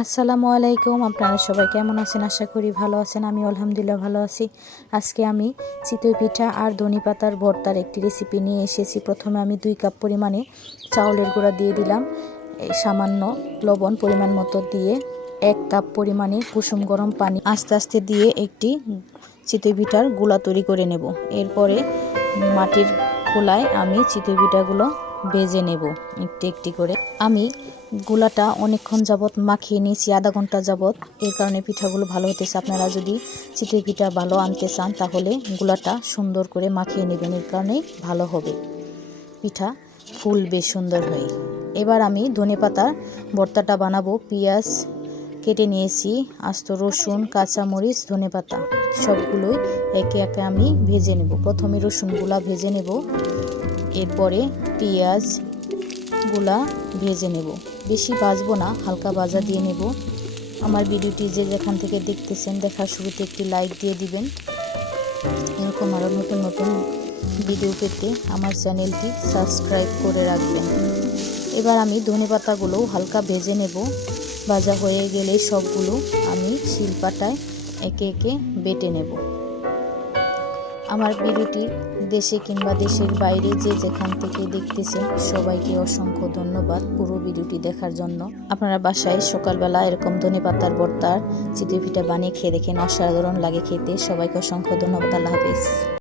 আসসালামু আলাইকুম। আপনারা সবাই কেমন আছেন? আশা করি ভালো আছেন। আমি আলহামদুলিল্লাহ ভালো আছি। আজকে আমি চিতই পিঠা আর ধনে পাতার ভর্তার একটি রেসিপি নিয়ে এসেছি। প্রথমে আমি 2 কাপ পরিমাণে চাউলের গুঁড়া দিয়ে দিলাম, সামান্য লবণ পরিমাণ মতো দিয়ে 1 কাপ পরিমাণে কুসুম গরম পানি আস্তে আস্তে দিয়ে একটি চিতই পিঠার গুঁড়া তৈরি করে নেব। এরপরে মাটির খোলায় আমি চিতই পিঠাগুলো ভেজে নেব একটি একটি করে। আমি গুলাটা অনেকক্ষণ যাবত মাখিয়ে নিয়েছি, আধা ঘন্টা যাবত। এর কারণে পিঠাগুলো ভালো হতেছে। আপনারা যদি চিতই পিঠা ভালো আনতে চান তাহলে গুলাটা সুন্দর করে মাখিয়ে নেবেন, এর কারণেই ভালো হবে, পিঠা ফুলবে সুন্দর হয়ে। এবার আমি ধনেপাতার ভর্তাটা বানাবো। পেঁয়াজ কেটে নিয়েছি, আস্ত রসুন, কাঁচামরিচ, ধনেপাতা সবগুলোই একে একে আমি ভেজে নেব। প্রথমে রসুনগুলা ভেজে নেব, এরপরে পেঁয়াজগুলা ভেজে নেব। বেশি ভাজবো না, হালকা ভাজা দিয়ে নেব। আমার ভিডিওটি যে যেখান থেকে দেখতেছেন, দেখার শুরুতে একটি লাইক দিয়ে দিবেন। এরকম আরও নতুন নতুন ভিডিও পেতে আমার চ্যানেলটি সাবস্ক্রাইব করে রাখবেন। এবার আমি ধনেপাতাগুলো হালকা ভেজে নেব। ভাজা হয়ে গেলে সবগুলো আমি শিলপাটায় একে একে বেটে নেব। আমার ভিডিওটি দেশে কিংবা দেশের বাইরে যে যেখান থেকে দেখতেছেন সবাইকে অসংখ্য ধন্যবাদ পুরো ভিডিওটি দেখার জন্য। আপনারা বাসায় সকালবেলা এরকম ধনেপাতার ভর্তার চিতই পিঠা বানিয়ে খেয়ে দেখেন, অসাধারণ লাগে খেতে। সবাইকে অসংখ্য ধন্যবাদ। আল্লাহ হাফেজ।